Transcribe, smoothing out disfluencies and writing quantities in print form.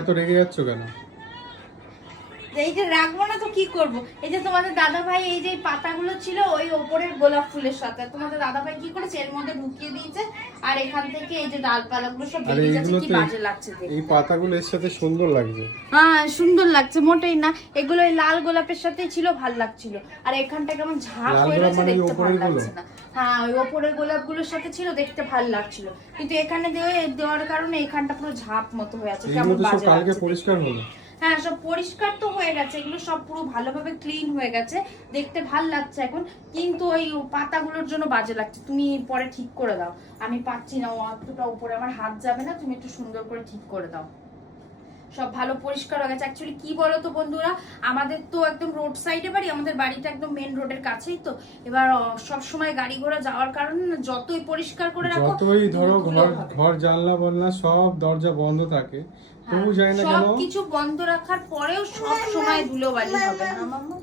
এত রেগে যাচ্ছ কেন? এই যে রাখবো না তো কি করব? এই যে তোমাদের দাদা ভাই এই যে পাতাগুলো ছিল ওই ওপরের গোলাপ ফুলের সাথে তোমাদের দাদা ভাই কি করেছে এর মধ্যে ঢুকিয়ে দিয়েছে, আর এখান থেকে এই যে ডালপালাগুলো সব বেরিয়ে যাচ্ছে। কি বাজে লাগছে দেখতে। এই পাতাগুলো এর সাথে সুন্দর লাগছে। হ্যাঁ সুন্দর লাগছে, মোটেই না। এগুলো এই লাল গোলাপের সাথেই ছিল, ভাল লাগছিল। আর এখানটা কেমন ঝাঁপ হয়ে গেছে, দেখতে ভালো লাগছে না। হ্যাঁ ওই ওপরের গোলাপগুলোর সাথে ছিল, দেখতে ভালো লাগছিল, কিন্তু এখানে দেওয়ার কারণে এখানটা পুরো ঝাঁপ মতো হয়ে আছে, কেমন বাজে কালকে লাগছে। পরিষ্কার হলো। হ্যাঁ সব পরিষ্কার তো হয়ে গেছে, এগুলো সব পুরো ভালোভাবে ক্লিন হয়ে গেছে, দেখতে ভাল লাগছে এখন। কিন্তু ওই পাতাগুলোর জন্য বাজে লাগছে, তুমি পরে ঠিক করে দাও। আমি পাচ্ছি না, অতটা উপরে আমার হাত যাবে না, তুমি একটু সুন্দর করে ঠিক করে দাও। সব ভালো পরিষ্কার হয়ে গেছে। অ্যাকচুয়ালি কি বলো তো বন্ধুরা, আমাদের তো একদম রোড সাইডে বাড়ি, আমাদের বাড়িটা একদম মেন রোডের কাছেই তো। এবার সব সময় গাড়ি ঘোড়া যাওয়ার কারণে না, যতই পরিষ্কার করে রাখো, যতই ধরো ঘর জানলা বলনা সব দরজা বন্ধ থাকে, তবু জানি না কেন সবকিছু বন্ধ রাখার পরেও সব সময় ধুলোবালি হবে না মাম্মা।